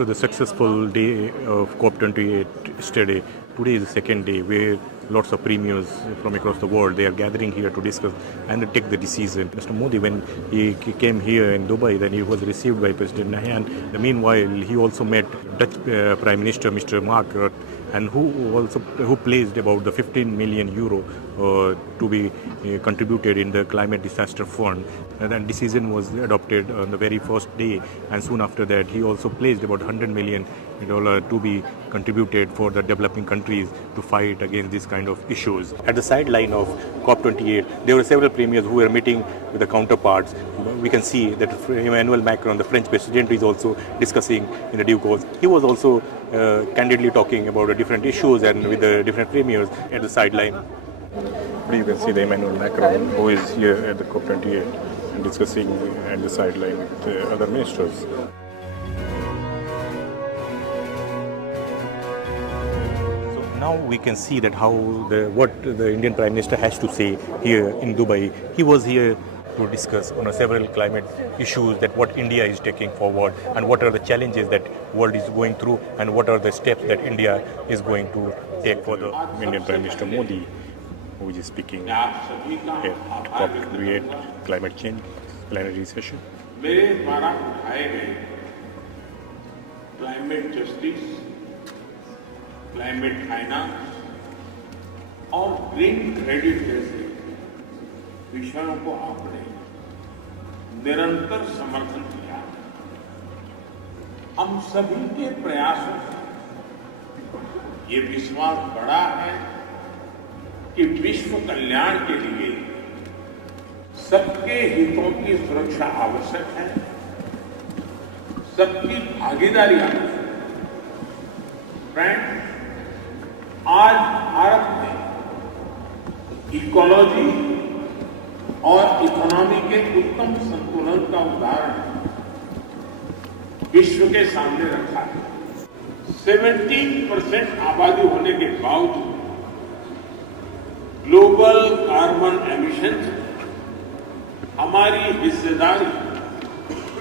after the successful day of COP28 yesterday, today is the second day where lots of premiers from across the world, they are gathering here to discuss and take the decision. Mr. Modi, when he came here in Dubai, then he was received by President Nahan. Meanwhile, he also met Dutch Prime Minister Mr. Mark Rutte, and who placed about the 15 million euro to be contributed in the climate disaster fund. And then decision was adopted on the very first day, and soon after that he also placed about $100 million to be contributed for the developing countries to fight against this kind of issues. At the sideline of COP28, there were several premiers who were meeting with the counterparts. We can see that Emmanuel Macron, the French president, is also discussing in the due course. He was also candidly talking about the different issues and with the different premiers at the sideline. You can see the Emmanuel Macron, who is here at the COP28 and discussing at the sideline with other ministers. Now we can see that what the Indian Prime Minister has to say here in Dubai. He was here to discuss on several climate issues, that what India is taking forward and what are the challenges that world is going through and what are the steps that India is going to take for the Indian Prime Minister Modi, who is speaking here at COP28 climate change plenary session. मेरे द्वारा उठाए गए climate justice, climate finance और green credit जैसे विषयों को आपने निरंतर समर्थन किया। हम सभी के प्रयासों से ये विश्वास बढ़ा है कि विश्व कल्याण के लिए सबके हितों की सुरक्षा आवश्यक है, सबकी भागीदारी आवश्यक है। फ्रेंड्स, आज भारत में इकोलॉजी और इकोनॉमी के उत्तम संतुलन का उदाहरण विश्व के सामने रखा है। 17% आबादी होने के बावजूद ग्लोबल कार्बन एमिशंस हमारी हिस्सेदारी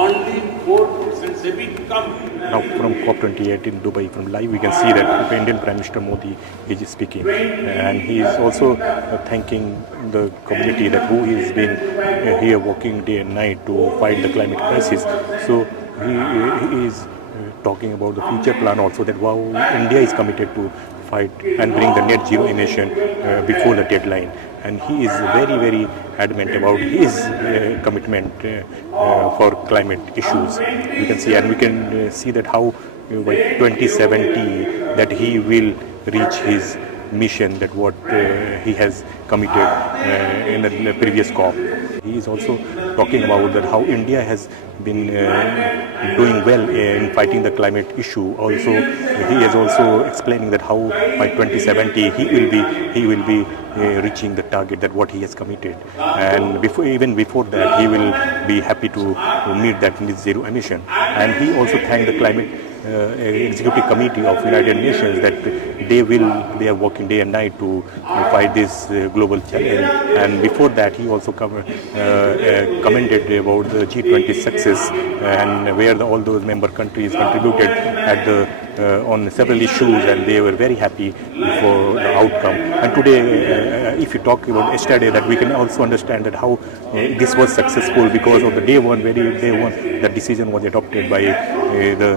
only 4% से भी कम है। Now from COP28 in Dubai, from live, we can see that Indian Prime Minister Modi is speaking, and he is also thanking the community that who has been here working day and night to fight the climate crisis. So he is talking about the future plan also, that how India is committed to fight and bring the net zero emission before the deadline. And he is very, very adamant about his commitment for climate issues. We can see, and we can see that how by 2070 that he will reach his mission, that what he has committed in the previous COP. He is also talking about that how India has been doing well in fighting the climate issue. Also, he is also explaining that how by 2070 he will be reaching the target that what he has committed, and even before that he will be happy to meet that net zero emission. And he also thanked the climate executive committee of United Nations that they are working day and night to fight this global challenge. And before that he also commented about the G20 success, and where all those member countries contributed at on several issues, and they were very happy for the outcome. And today, if you talk about yesterday, that we can also understand that how this was successful because of the day one, the decision was adopted by the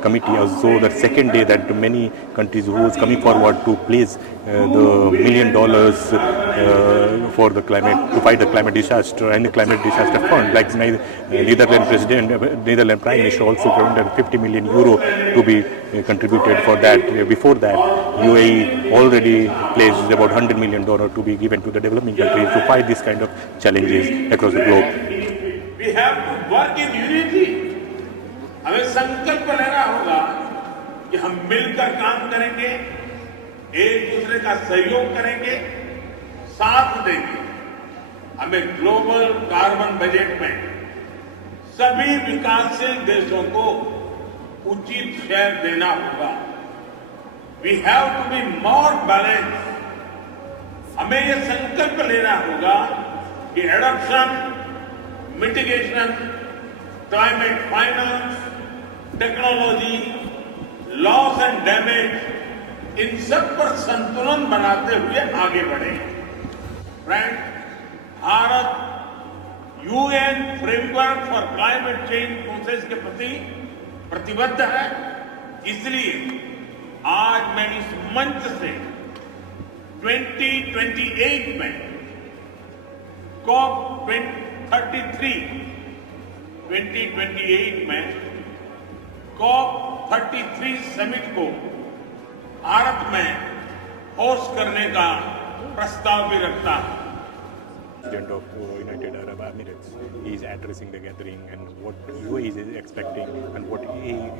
committee. Also, the second day that many countries who was coming forward to place the $1 million for the climate, to fight the climate disaster and the climate disaster fund, like Netherlands Prime Minister also granted 50 million euro to be contributed for that. Before that, UAE already placed about $100 million to be given to the developing countries to fight this kind of challenges across the globe. We have to work in unity. हमें संकल्प लेना होगा कि हम मिलकर काम करेंगे, एक दूसरे का सहयोग करेंगे, साथ देंगे। हमें ग्लोबल कार्बन बजट में सभी विकासशील देशों को उचित शेयर देना होगा। We have to be more balanced. हमें ये संकल्प लेना होगा कि adoption, mitigation, climate finance, technology, loss and damage, इन सब पर संतुलन बनाते हुए आगे बढ़े। Friend, Bharat UN framework for climate change process के प्रति प्रतिबद्ध है। इसलिए आज मैं इस मंच से 2028 में COP33 समिट को भारत में होस्ट करने का प्रस्ताव भी रखता है। President of United Arab Emirates, he is addressing the gathering and what UAE is expecting and what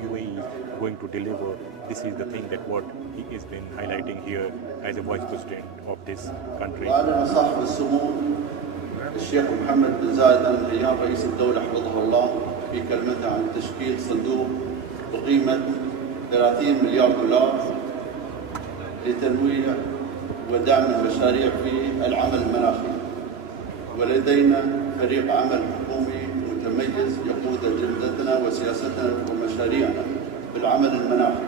UAE is going to deliver. This is the thing that what he has been highlighting here as a vice president of this country. وأعلن صاحب السمو الشيخ محمد بن زايد آل نهيان رئيس الدولة حفظه الله في كلمته عن تشكيل صندوق بقيمة 30 مليار دولار لتنويع ودعم المشاريع في العمل المناخي. ولدينا فريق عمل حكومي متميز يقود أجندتنا وسياستنا ومشاريعنا بالعمل المناخي.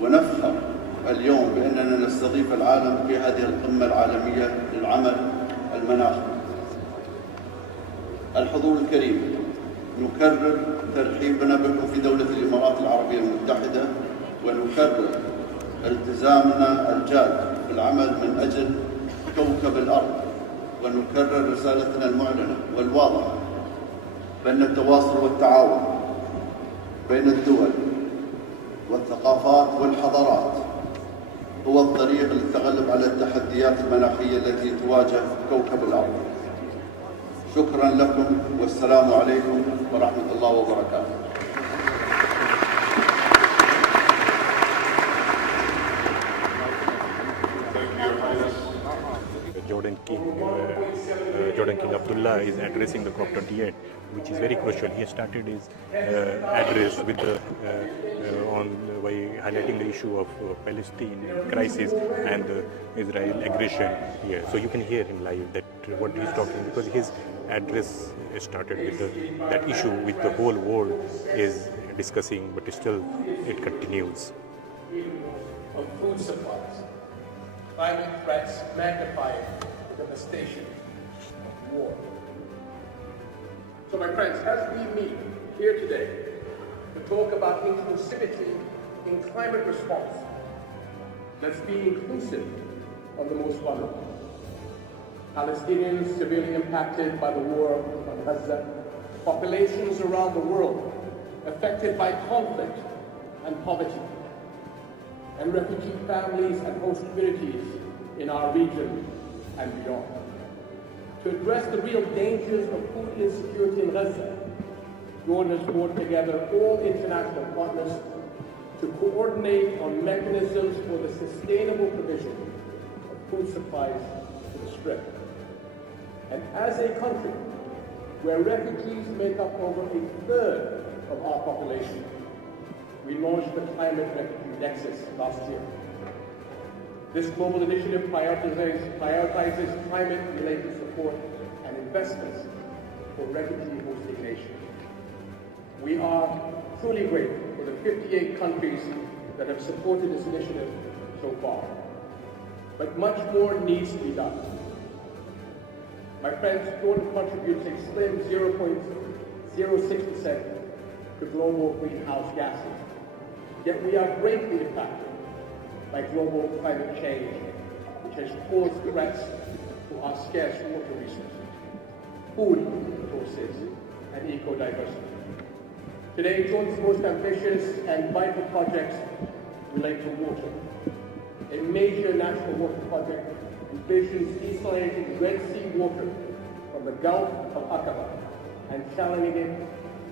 ونفخر اليوم بأننا نستضيف العالم في هذه القمة العالمية للعمل المناخي. الحضور الكريم، نكرر ترحيبنا بكم في دولة الإمارات العربية المتحدة، ونكرر التزامنا الجاد بالعمل من أجل كوكب الأرض، ونكرر رسالتنا المعلنة والواضحة بأن التواصل والتعاون بين الدول والثقافات والحضارات هو الطريق للتغلب على التحديات المناخية التي تواجه كوكب الأرض. شكرا لكم والسلام عليكم ورحمة الله وبركاته. Jordan King Abdullah is addressing the COP28, which is very crucial. He started his address with by highlighting the issue of Palestine crisis and the Israel aggression here. So you can hear him live that what he's talking, because his address started with that issue which the whole world is discussing, but still it continues. Of food supplies, climate threats magnifying the devastation of war. So my friends, as we meet here today to talk about inclusivity in climate response, let's be inclusive of the most vulnerable. Palestinians severely impacted by the war on Gaza, populations around the world affected by conflict and poverty, and refugee families and host communities in our region and beyond. To address the real dangers of food insecurity in Gaza, Jordan has brought together all international partners to coordinate on mechanisms for the sustainable provision of food supplies to the Strip. And as a country where refugees make up over a third of our population, we launched the Climate Refugee Nexus last year. This global initiative prioritizes climate-related support and investments for refugee-hosting nations. We are truly grateful for the 58 countries that have supported this initiative so far. But much more needs to be done. My friends, Jordan contributes a slim 0.06% to global greenhouse gases. Yet we are greatly impacted by global climate change, which has caused threats to our scarce water resources, food resources, and eco-diversity. Today, Jordan's most ambitious and vital projects relate to water. A major national water project envisions desalinating Red Sea water from the Gulf of Aqaba and channeling it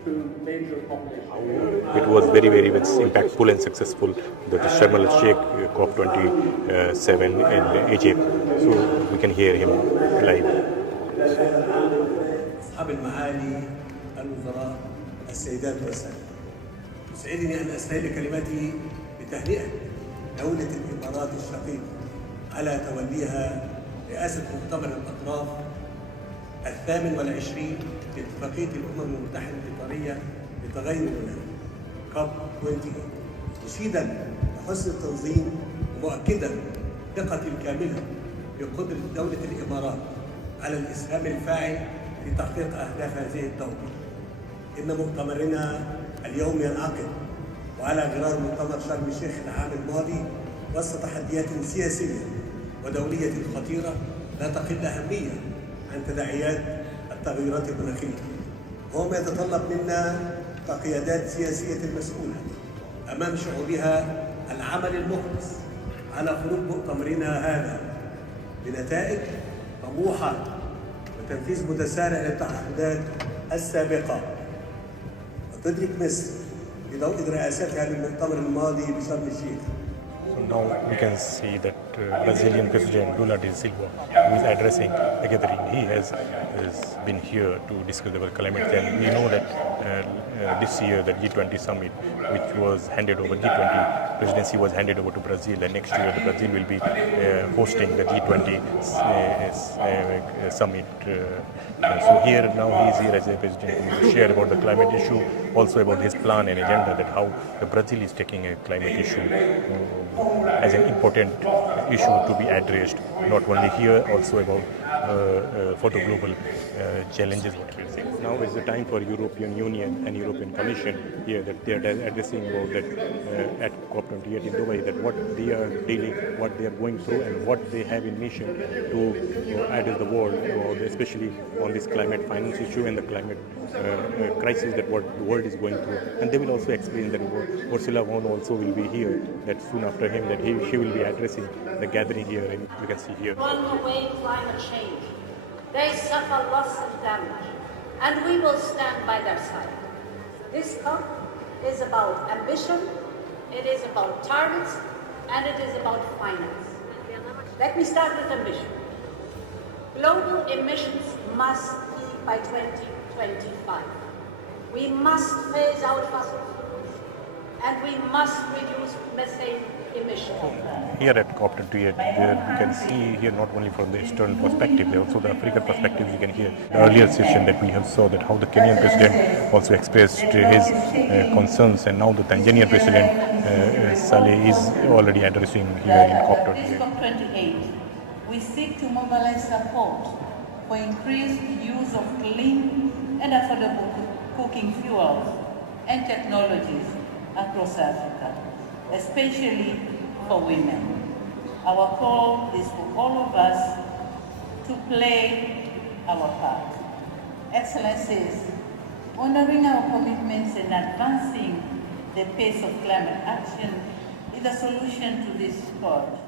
to major populations. It was very, very much impactful and successful, the Sharm el-Sheikh COP27 in Egypt. So we can hear him live. أصحاب المعالي الوزراء السيدات والسادة، يسعدني أن أستهل كلمتي بتهنئة دولة الإمارات الشقيقة على توليها رئاسة مؤتمر الأطراف 28 لاتفاقية الأمم المتحدة الإطارية لتغير المناخ. COP 28 مشيدا بحسن التنظيم ومؤكدا ثقتي الكاملة بقدرة دولة الإمارات على الإسهام الفاعل في تحقيق أهداف هذه الدورة. إن مؤتمرنا اليوم ينعقد وعلى غرار مؤتمر شرم الشيخ العام الماضي وسط تحديات سياسية ودولية خطيرة لا تقل أهمية عن تداعيات التغيرات المناخية، وهو ما يتطلب منا كقيادات سياسية مسؤولة أمام شعوبها العمل المخلص على خروج مؤتمرنا هذا بنتائج طموحة وتنفيذ متسارع للتعهدات السابقة. وتدرك مصر بضوء رئاستها للمؤتمر الماضي بشرم الشيخ. So now we can see that Brazilian President Lula da Silva, who is addressing the gathering, he has been here to discuss about climate change. We know that this year the G20 summit, which was handed over, G20 presidency was handed over to Brazil, and next year the Brazil will be hosting the G20 summit. So here now he is here as a president to share about the climate issue, also about his plan and agenda, that how the Brazil is taking a climate issue as an important issue to be addressed, not only here, also about for the global challenges what we are seeing. Now is the time for European Union and European Commission here, that they are addressing about that at COP28 in Dubai, that what they are dealing, what they are going through, and what they have in mission to address the world, especially on this climate finance issue and the climate crisis that what the world is going through. And they will also explain that Ursula von also will be here, that soon after him that she will be addressing the gathering here, and you can see here. Run away climate change. They suffer loss and damage, and we will stand by their side. This COP is about ambition, it is about targets, and it is about finance. Let me start with ambition. Global emissions must peak by 2025. We must phase out fossil fuels, and we must reduce methane emissions. Here at COP28, you can see here not only from the Eastern perspective, but also the African perspective. You can hear the earlier session that we have saw that how the Kenyan president also expressed his concerns, and now the Tanzanian president Saleh is already addressing here in COP28. COP28, we seek to mobilize support for increased use of clean and affordable cooking fuels and technologies across Africa, especially for women. Our call is for all of us to play our part. Excellencies, honoring our commitments and advancing the pace of climate action is the solution to this scourge.